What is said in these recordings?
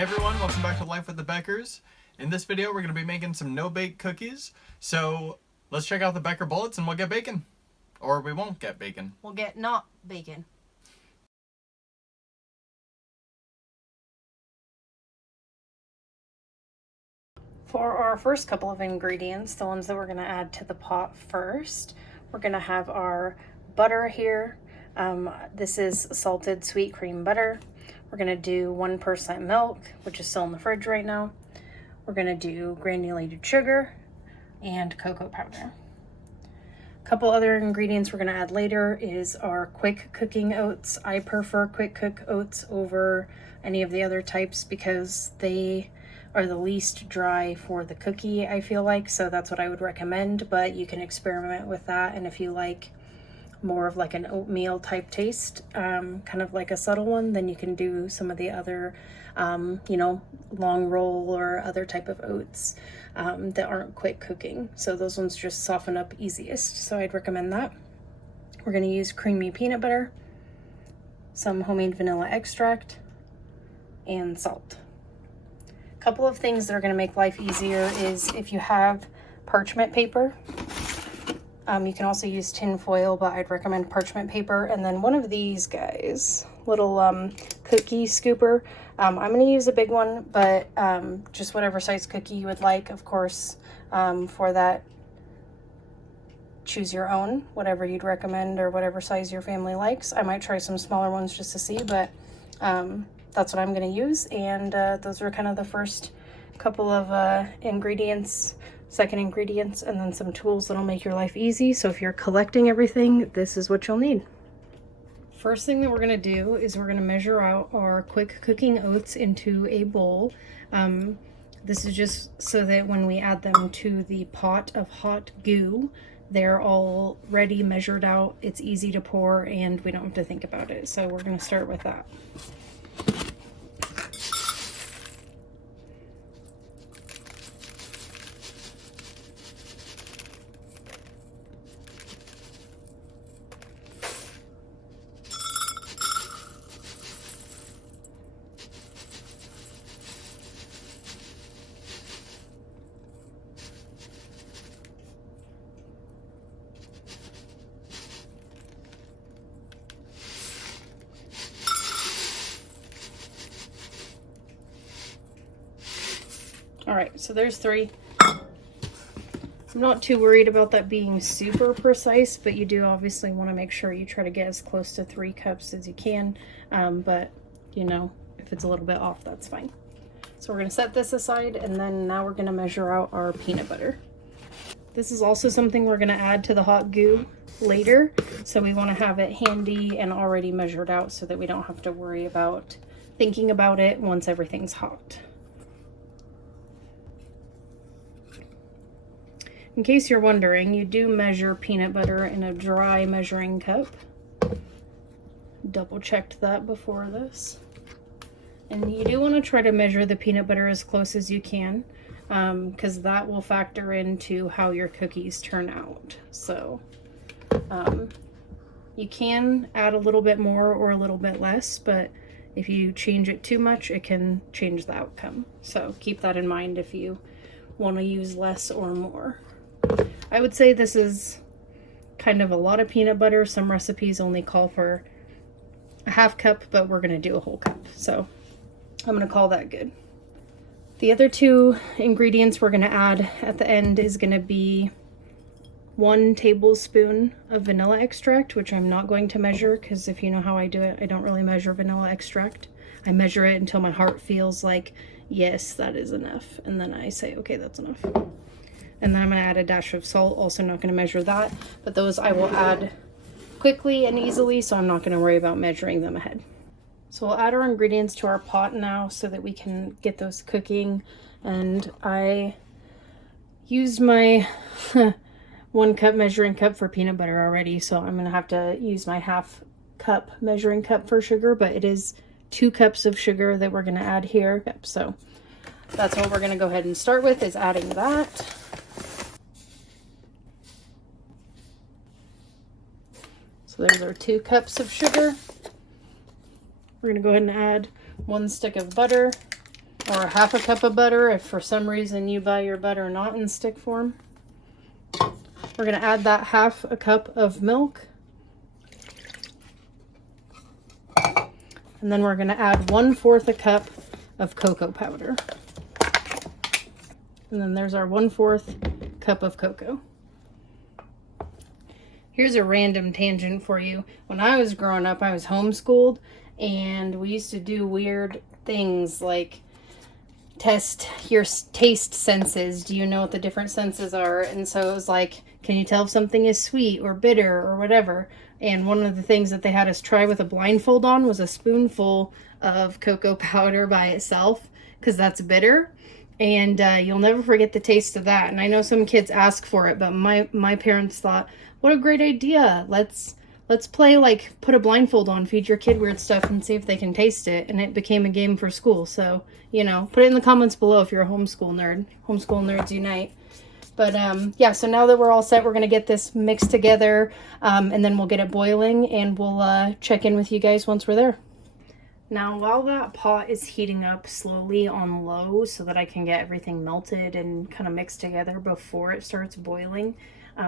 Hey everyone, welcome back to Life with the Beckers. In this video, we're going to be making some no-bake cookies. So let's check out the Becker bullets and we'll get bacon. Or we won't get bacon. We'll get not bacon. For our first couple of ingredients, the ones that we're going to add to the pot first, we're going to have our butter here. This is salted sweet cream butter. We're going to do 1% milk, which is still in the fridge right now. We're going to do granulated sugar and cocoa powder. A couple other ingredients we're going to add later is our quick cooking oats. I prefer quick cook oats over any of the other types because they are the least dry for the cookie, I feel like, so that's what I would recommend, but you can experiment with that. And if you like more of like an oatmeal type taste, kind of like a subtle one, then you can do some of the other long roll or other type of oats that aren't quick cooking. So those ones just soften up easiest, so I'd recommend that. We're going to use creamy peanut butter, some homemade vanilla extract, and salt. A couple of things that are going to make life easier is if you have parchment paper. You can also use tin foil, but I'd recommend parchment paper. And then one of these guys, little cookie scooper. I'm going to use a big one, but just whatever size cookie you would like, of course. For that, choose your own, whatever you'd recommend or whatever size your family likes. I might try some smaller ones just to see, but that's what I'm going to use. And those are kind of the first couple of ingredients. Second ingredients, and then some tools that'll make your life easy. So if you're collecting everything, this is what you'll need. First thing that we're going to do is we're going to measure out our quick cooking oats into a bowl. This is just so that when we add them to the pot of hot goo, they're already measured out, it's easy to pour, and we don't have to think about it. So we're going to start with that. All right, so there's 3. I'm not too worried about that being super precise, but you do obviously want to make sure you try to get as close to 3 cups as you can. But you know, if it's a little bit off, that's fine. So we're going to set this aside, and then now we're going to measure out our peanut butter. This is also something we're going to add to the hot goo later, so we want to have it handy and already measured out so that we don't have to worry about thinking about it once everything's hot. In case you're wondering, you do measure peanut butter in a dry measuring cup. Double checked that before this. And you do want to try to measure the peanut butter as close as you can, because that will factor into how your cookies turn out. So you can add a little bit more or a little bit less, but if you change it too much, it can change the outcome. So keep that in mind if you want to use less or more. I would say this is kind of a lot of peanut butter. Some recipes only call for a half cup, but we're going to do a whole cup. So I'm going to call that good. The other 2 ingredients we're going to add at the end is going to be 1 tablespoon of vanilla extract, which I'm not going to measure because if you know how I do it, I don't really measure vanilla extract. I measure it until my heart feels like, yes, that is enough. And then I say, okay, that's enough. And then I'm going to add a dash of salt. Also not going to measure that, but those I will add quickly and easily, so I'm not going to worry about measuring them ahead. So we'll add our ingredients to our pot now so that we can get those cooking. And I used my 1 cup measuring cup for peanut butter already, so I'm going to have to use my half cup measuring cup for sugar, but it is 2 cups of sugar that we're going to add here. So that's what we're going to go ahead and start with, is adding that. So there's our 2 cups of sugar. We're going to go ahead and add 1 stick of butter or half a cup of butter if for some reason you buy your butter not in stick form. We're going to add that half a cup of milk. And then we're going to add 1/4 a cup of cocoa powder. And then there's our 1/4 cup of cocoa. Here's a random tangent for you. When I was growing up, I was homeschooled, and we used to do weird things like test your taste senses. Do you know what the different senses are? And so it was like, can you tell if something is sweet or bitter or whatever? And one of the things that they had us try with a blindfold on was a spoonful of cocoa powder by itself, because that's bitter. And you'll never forget the taste of that. And I know some kids ask for it, but my parents thought, what a great idea. Let's play, like, put a blindfold on, feed your kid weird stuff, and see if they can taste it. And it became a game for school. So, you know, put it in the comments below if you're a homeschool nerd. Homeschool nerds unite. But yeah, so now that we're all set, we're going to get this mixed together, and then we'll get it boiling, and we'll check in with you guys once we're there. Now, while that pot is heating up slowly on low so that I can get everything melted and kind of mixed together before it starts boiling,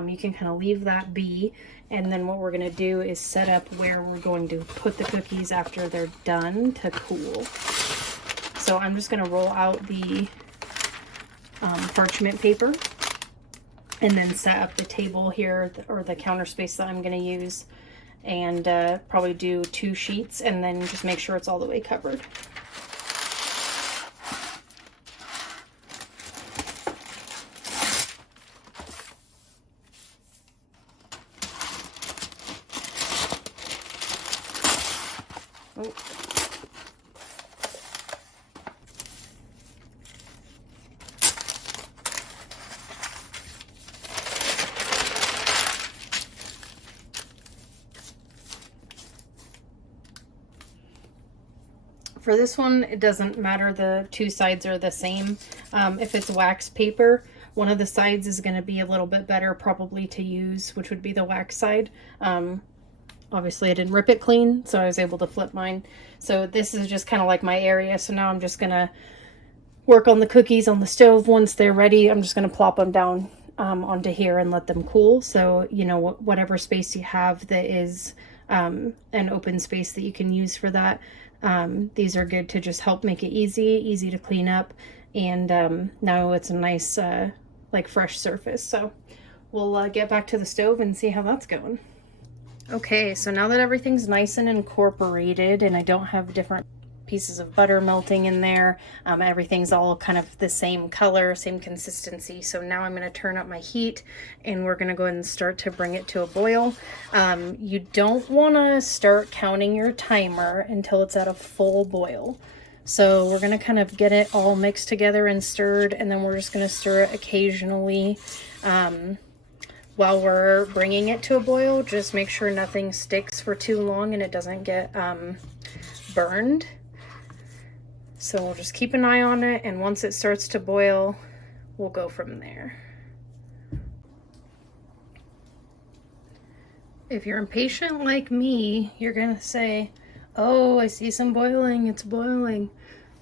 you can kind of leave that be. And then what we're going to do is set up where we're going to put the cookies after they're done to cool. So I'm just going to roll out the parchment paper and then set up the table here, or the counter space that I'm going to use, and probably do 2 sheets, and then just make sure it's all the way covered. Oh. For this one, it doesn't matter, the 2 sides are the same. If it's wax paper, one of the sides is going to be a little bit better probably to use, which would be the wax side. Obviously I didn't rip it clean, so I was able to flip mine. So this is just kind of like my area. So now I'm just going to work on the cookies on the stove. Once they're ready, I'm just going to plop them down onto here and let them cool. So, you know, whatever space you have that is an open space that you can use for that. These are good to just help make it easy to clean up, and now it's a nice like fresh surface. So we'll get back to the stove and see how that's going. Okay, so now that everything's nice and incorporated and I don't have different pieces of butter melting in there, everything's all kind of the same color, same consistency. So now I'm going to turn up my heat, and we're going to go ahead and start to bring it to a boil. You don't want to start counting your timer until it's at a full boil. So we're going to kind of get it all mixed together and stirred, and then we're just going to stir it occasionally while we're bringing it to a boil. Just make sure nothing sticks for too long and it doesn't get burned. So we'll just keep an eye on it, and once it starts to boil, we'll go from there. If you're impatient like me, you're gonna say, oh, I see some boiling, it's boiling.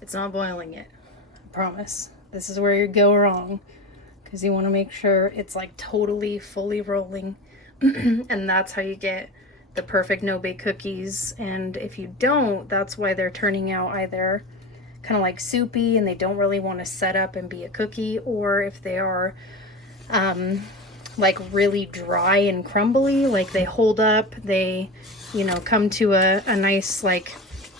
It's not boiling yet, I promise. This is where you go wrong, because you want to make sure it's like totally fully rolling. And that's how you get the perfect no-bake cookies. And if you don't, that's why they're turning out either kind of like soupy and they don't really want to set up and be a cookie, or if they are like really dry and crumbly, like they hold up, they, you know, come to a nice like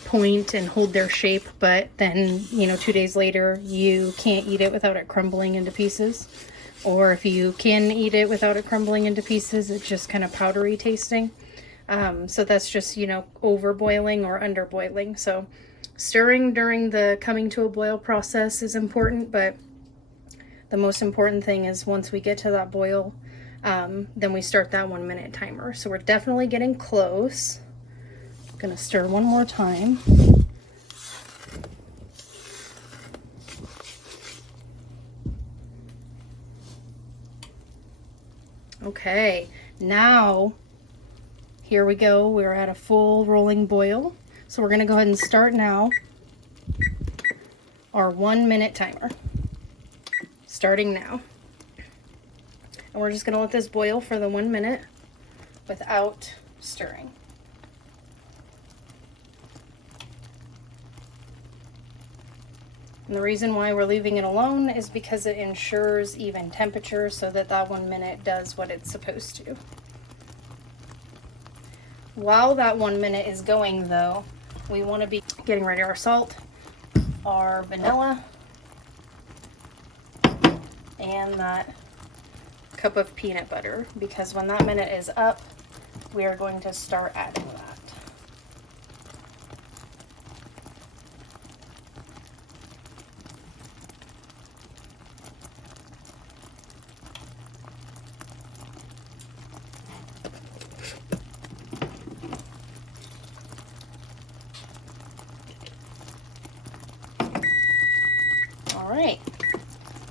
point and hold their shape, but then, you know, 2 days later you can't eat it without it crumbling into pieces. Or if you can eat it without it crumbling into pieces, it's just kind of powdery tasting. So that's just, you know, over boiling or under boiling. So stirring during the coming to a boil process is important, but the most important thing is once we get to that boil, then we start that 1 minute timer. So we're definitely getting close. I'm gonna stir one more time. Okay, now here we go. We're at a full rolling boil. So we're gonna go ahead and start now. our 1 minute timer, starting now. And we're just gonna let this boil for the 1 minute without stirring. And the reason why we're leaving it alone is because it ensures even temperature so that that 1 minute does what it's supposed to. While that 1 minute is going though, we want to be getting ready our salt, our vanilla, and that cup of peanut butter, because when that minute is up, we are going to start adding that. Alright,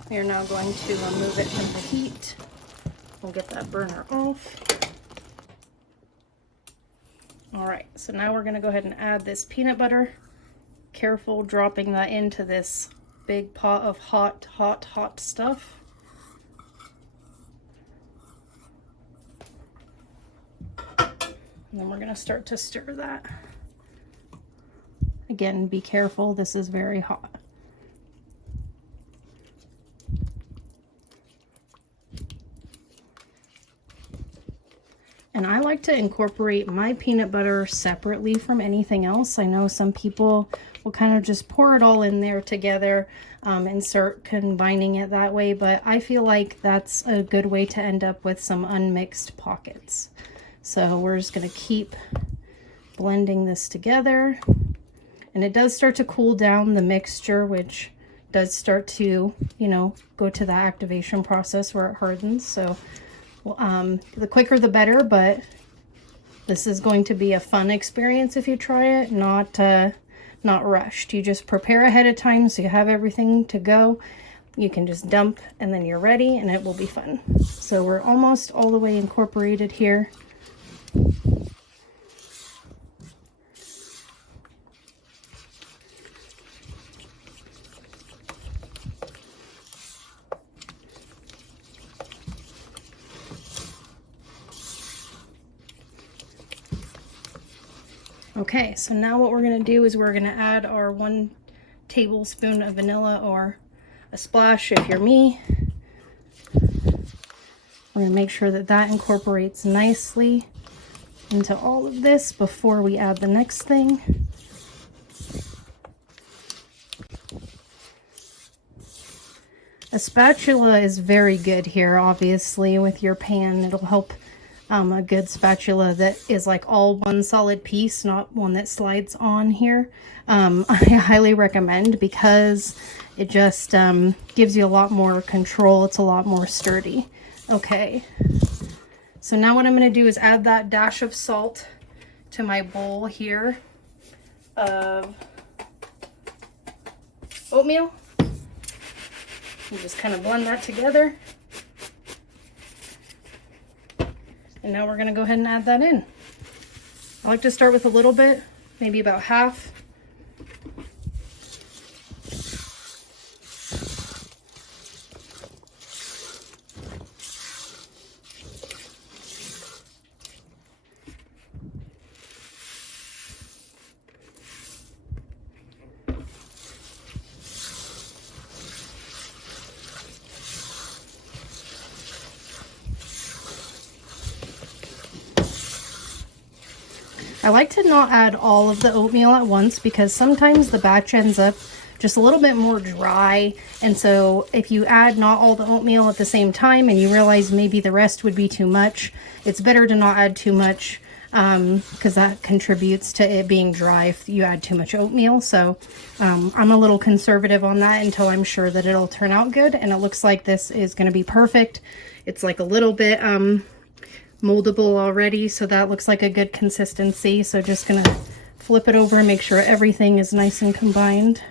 we are now going to remove it from the heat. We'll get that burner off. Alright, so now we're going to go ahead and add this peanut butter. Careful dropping that into this big pot of hot stuff. And then we're going to start to stir that. Again, be careful, this is very hot. And I like to incorporate my peanut butter separately from anything else. I know some people will kind of just pour it all in there together and start combining it that way, but I feel like that's a good way to end up with some unmixed pockets. So we're just going to keep blending this together. And it does start to cool down the mixture, which does start to, you know, go to the activation process where it hardens. So the quicker the better, but this is going to be a fun experience if you try it, not rushed. You just prepare ahead of time so you have everything to go. You can just dump and then you're ready and it will be fun. So we're almost all the way incorporated here. Okay, so now what we're going to do is we're going to add our 1 tablespoon of vanilla, or a splash if you're me. We're going to make sure that that incorporates nicely into all of this before we add the next thing. A spatula is very good here, obviously, with your pan. It'll help. A good spatula that is like all one solid piece, not one that slides on here. I highly recommend, because it just gives you a lot more control. It's a lot more sturdy. Okay, so now what I'm going to do is add that dash of salt to my bowl here of oatmeal. You just kind of blend that together. And now we're going to go ahead and add that in. I like to start with a little bit, maybe about half. I like to not add all of the oatmeal at once, because sometimes the batch ends up just a little bit more dry. And so if you add not all the oatmeal at the same time and you realize maybe the rest would be too much, it's better to not add too much, because that contributes to it being dry if you add too much oatmeal. So I'm a little conservative on that until I'm sure that it'll turn out good. And it looks like this is going to be perfect. It's like a little bit moldable already, so that looks like a good consistency. So just gonna flip it over and make sure everything is nice and combined,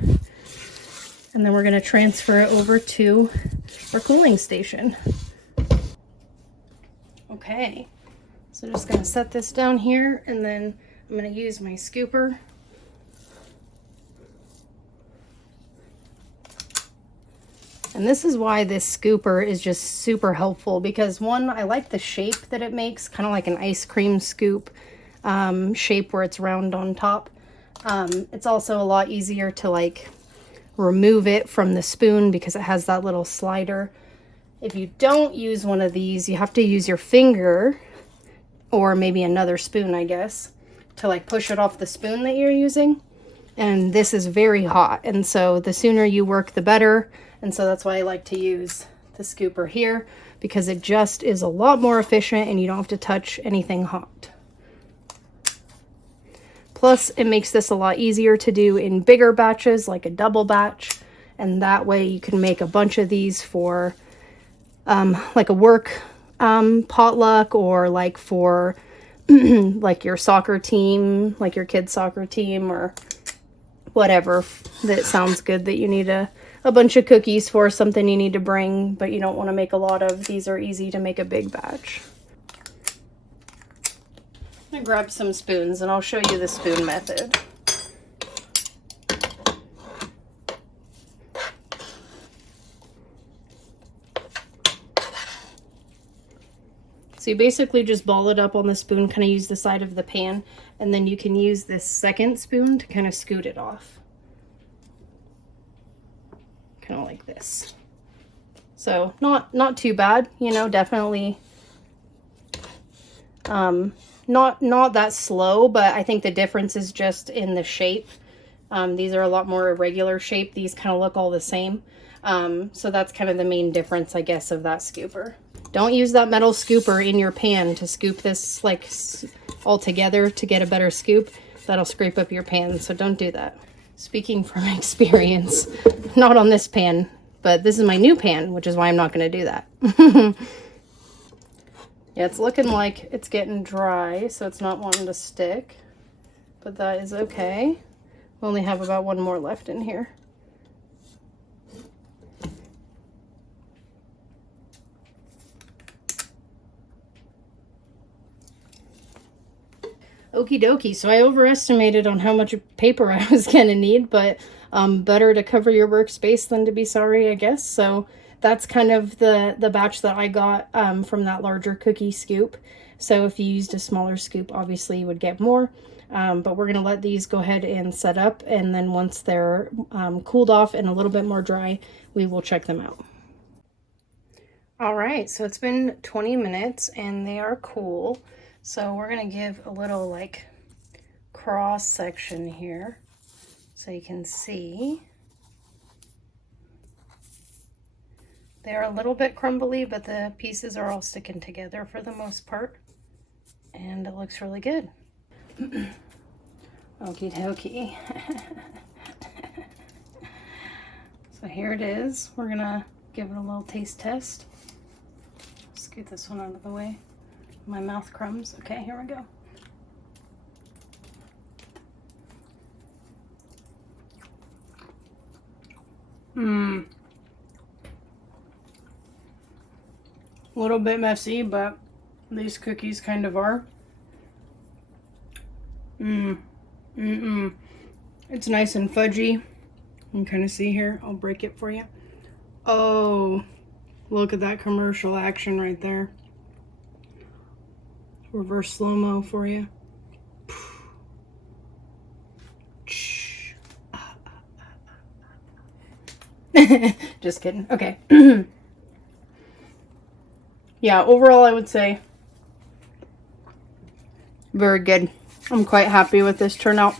and then we're gonna transfer it over to our cooling station. Okay, so just gonna set this down here, and then I'm gonna use my scooper And this is why this scooper is just super helpful, because one, I like the shape that it makes, kind of like an ice cream scoop shape where it's round on top. It's also a lot easier to like remove it from the spoon because it has that little slider. If you don't use one of these, you have to use your finger or maybe another spoon, I guess, to like push it off the spoon that you're using. And this is very hot, and so the sooner you work, the better. And so that's why I like to use the scooper here, because it just is a lot more efficient and you don't have to touch anything hot. Plus, it makes this a lot easier to do in bigger batches, like a double batch. And that way you can make a bunch of these for like a work potluck, or like for like your soccer team, like your kids' soccer team, or whatever that sounds good that you need a bunch of cookies for, something you need to bring, but you don't want to make a lot of. These are easy to make a big batch. I'm gonna grab some spoons and I'll show you the spoon method. So you basically just ball it up on the spoon, kind of use the side of the pan, and then you can use this second spoon to kind of scoot it off. Kind of like this. So not too bad, you know, definitely not that slow, but I think the difference is just in the shape. These are a lot more irregular shape. These kind of look all the same. So that's kind of the main difference, I guess, of that scooper. Don't use that metal scooper in your pan to scoop this like all together to get a better scoop. That'll scrape up your pan, so don't do that. Speaking from experience, not on this pan, but this is my new pan, which is why I'm not going to do that. Yeah, it's looking like it's getting dry, so it's not wanting to stick, but that is okay. We only have about one more left in here. Okie dokie, so I overestimated on how much paper I was gonna need, but better to cover your workspace than to be sorry, I guess. So that's kind of the batch that I got from that larger cookie scoop. So if you used a smaller scoop, obviously you would get more. But we're gonna let these go ahead and set up, and then once they're cooled off and a little bit more dry, we will check them out. All right, so it's been 20 minutes and they are cool. So we're gonna give a little like cross section here so you can see. They're a little bit crumbly, but the pieces are all sticking together for the most part. And it looks really good. Okie dokie. So here it is. We're gonna give it a little taste test. Scoot this one out of the way. My mouth crumbs. Okay, here we go. A little bit messy, but these cookies kind of are. It's nice and fudgy. You can kind of see here. I'll break it for you. Oh, look at that commercial action right there. Reverse slow-mo for you. Just kidding. Okay. Yeah, overall I would say very good. I'm quite happy with this turnout.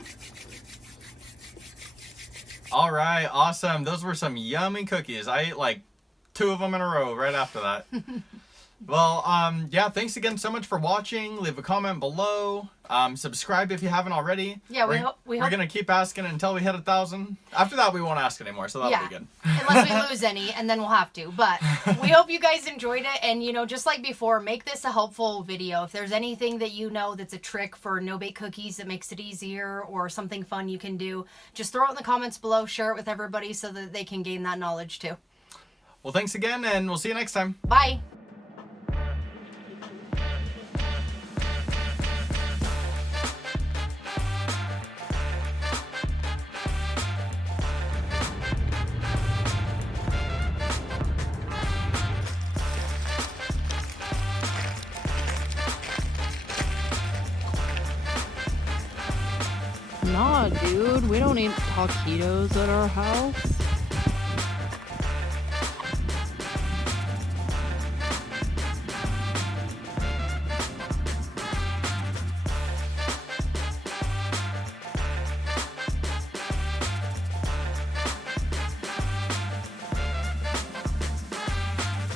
All right, awesome. Those were some yummy cookies. I ate like 2 of them in a row right after that. Well, yeah, thanks again so much for watching. Leave a comment below. Subscribe if you haven't already. Yeah, we're going to keep asking until we hit 1,000. After that, we won't ask anymore, so that'll be good. Unless we lose any, and then we'll have to. But we hope you guys enjoyed it. And, you know, just like before, make this a helpful video. If there's anything that you know that's a trick for no-bake cookies that makes it easier, or something fun you can do, just throw it in the comments below. Share it with everybody so that they can gain that knowledge too. Well, thanks again, and we'll see you next time. Bye. Nah, dude, we don't eat taquitos at our house.